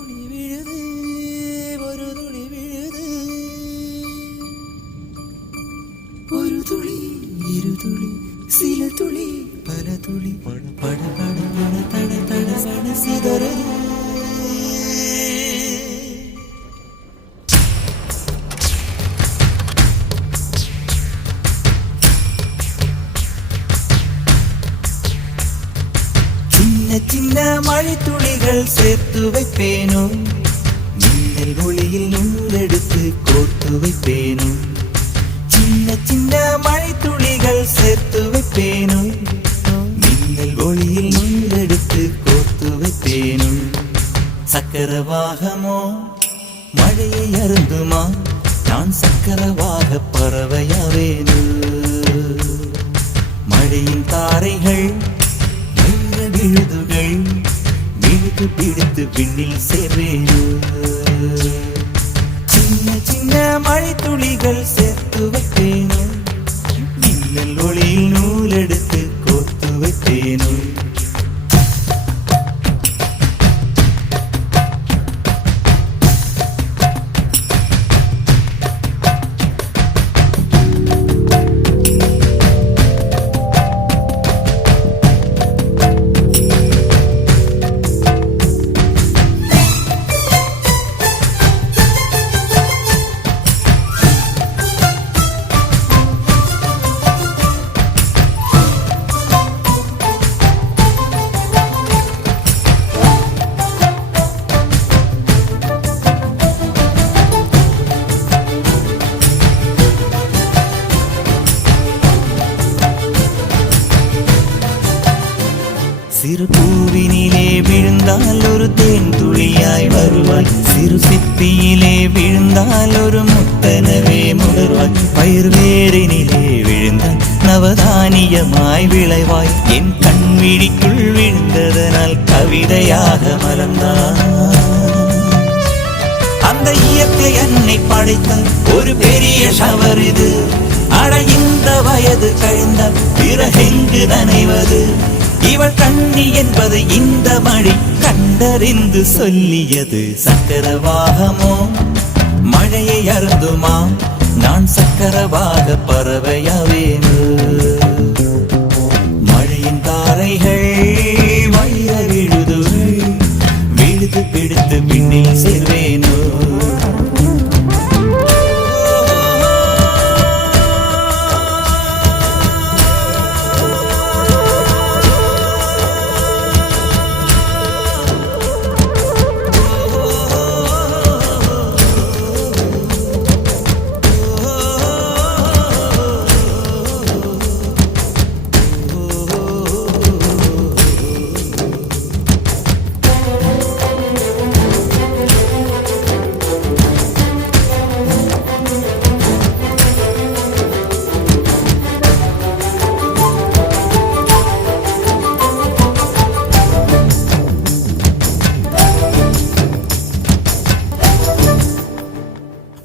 துளி விழுது ஒரு துளி விழுது ஒரு துளி இரு துளி சில துளி பல துளி பட பட பட பட தட தட சட சிதறது சின்ன மழை துளிகள் சேர்த்து வைப்பேனோ மின்னல் ஒளியில் நூலெடுத்து கோர்த்து வைப்பேனோ சின்ன சின்ன மழை துளிகள் சேர்த்து வைப்பேனோ மின்னல் ஒளியில் நூலெடுத்து கோர்த்து வைப்பேனோ சக்கரவாகமோ மழையை அருந்துமா நான் சக்கரவாக பறவையாவேனோ மழையின் தாரைகள் விழுதுகள் விழுது பிடித்து விண்ணில் சேர்வேனோ சின்ன சின்ன மழை துளிகள் சேர்த்து வைப்பேனோ மின்னல் ஒளியில் நூலெடுத்து கோர்த்து வைப்பேனோ சிறு பூவினிலே விழுந்தால் ஒரு தேன் துளியாய் வருவாய் சிறு சிப்பியிலே விழுந்தால் ஒரு முத்தனவே முடர்வாய் பயிர் வேரினிலே விழுந்தால் நவதானியமாய் விளைவாய் என் கண்விழிக்குள் விழுந்ததனால் கவிதையாக மலர்ந்தாய் அந்த இயற்கை என்னை படைத்தால் ஒரு பெரிய ஷவர் இது அட இந்த வயது கழிந்தால் பிறகெங்கு நனைவது இவள் கண்ணி என்பது இந்த மழை கண்டறிந்து சொல்லியது சக்கரவாகமோ மழையை அருந்துமா நான் சக்கரவாக பறவையாவேனோ மழையின் தாரைகள் வைர விழுதுகள் விழுது பிடித்து விண்ணில் சேர்வேனோ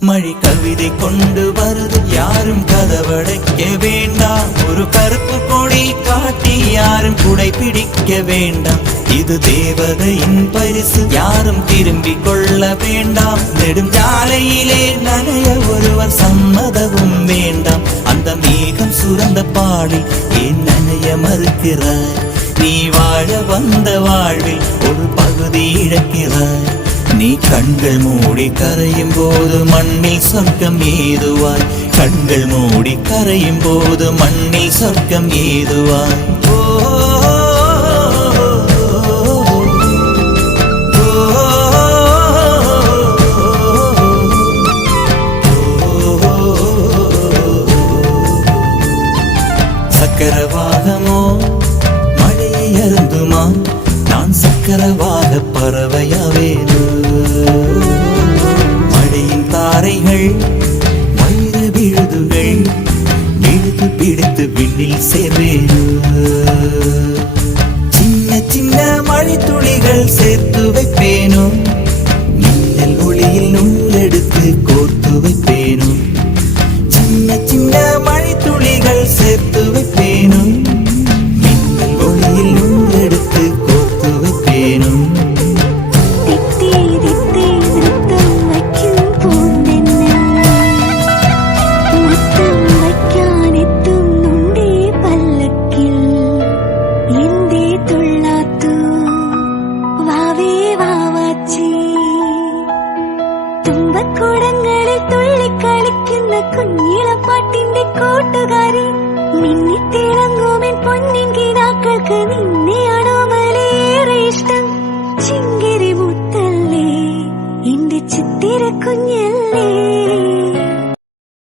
மழை கவிதை கொண்டு வருது யாரும் கதவடைக்க வேண்டாம் ஒரு கருப்பு கொடி காட்டி யாரும் குடை பிடிக்க வேண்டாம் இது தேவதையின் பரிசு யாரும் திரும்பிக் கொள்ள வேண்டாம் நெடுஞ்சாலையிலே நனைய ஒருவர் சம்மதமும் வேண்டாம் அந்த மேகம் சுரந்த பாடில் ஏன் நனைய மறுக்கிறாய் நீ வாழ வந்த வாழ்வில் ஒரு பகுதி இழக்கிறாய் நீ கண்கள் மூடி கரையும் போது மண்ணில் சொர்க்கம் ஏதுவாய் கண்கள் மூடி கரையும் போது மண்ணில் சொர்க்கம் ஏதுவாய் சக்கரவாகமோ மழையை அருந்துமா நான் சக்கரவாக பறவையாவேனோ மழையின் தாரைகள் வைர விழுதுகள் விழுது பிடித்து விண்ணில் சேர்வேனோ சின்ன சின்ன மழை துளிகள் சேர்த்து வைப்பேனோ மின்னல் ஒளியில் நூலெடுத்து கோர்த்து வைப்பேனோ சின்ன சின்ன மழை துளிகள் சேர்த்து வைப்பேனோ மின்னல் ஒளியில் நூலெடுத்து கோர்த்து வைப்பேனோ தித்திரி ഓടക്കുടങ്ങളിൽ തുള്ളിക്കളിക്കുന്ന കുഞ്ഞിളപ്പാട്ടിന്റെ കൂട്ടുകാരി, മിന്നിത്തിളങ്ങുമെൻ പൊന്നിൻ കിനാക്കൾക്ക് നിന്നെയാണോ മലേറെ ഇഷ്ടം. ചിങ്കിരി മുത്തല്ലേ, എന്റെ ചിത്തിര കുഞ്ഞല്ലേ.